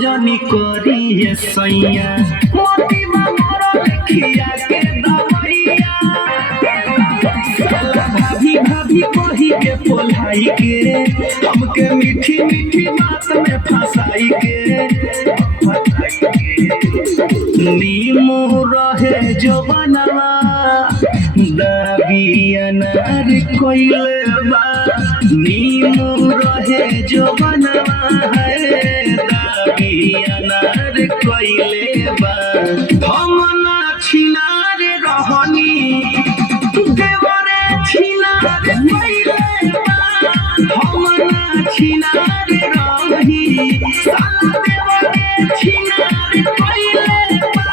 जनी करी सैया मोती मोर लिखिया के दवैया भाभी भाभी कही के पोलाई के हमके मीठी मीठी बात में फंसाई के नीमू रहे जो बनवा दाबी अनार कोइले बा नीमू रहे जो बनवा है दाबी अनार कोइले बा हम ना छिनार रहनी देवरे छिनार कोइले बा हम ना छिनार रही साला देवरे छिनार कोइले बा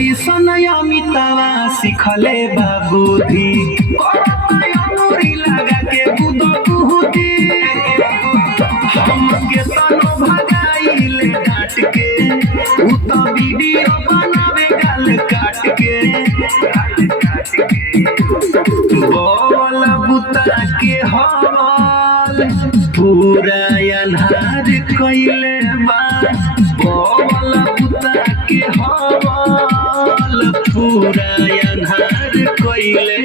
ऐसन अमितावा सिखले बाबूधी लगा के बुदी हमके तनो भगाइले डांट के उ तो वीडियो बनावे गाल काट के बोल बुता के हवाल पूरा अन्हार कइले बा बोल बुता के हवाल पूरा अन्हार कइले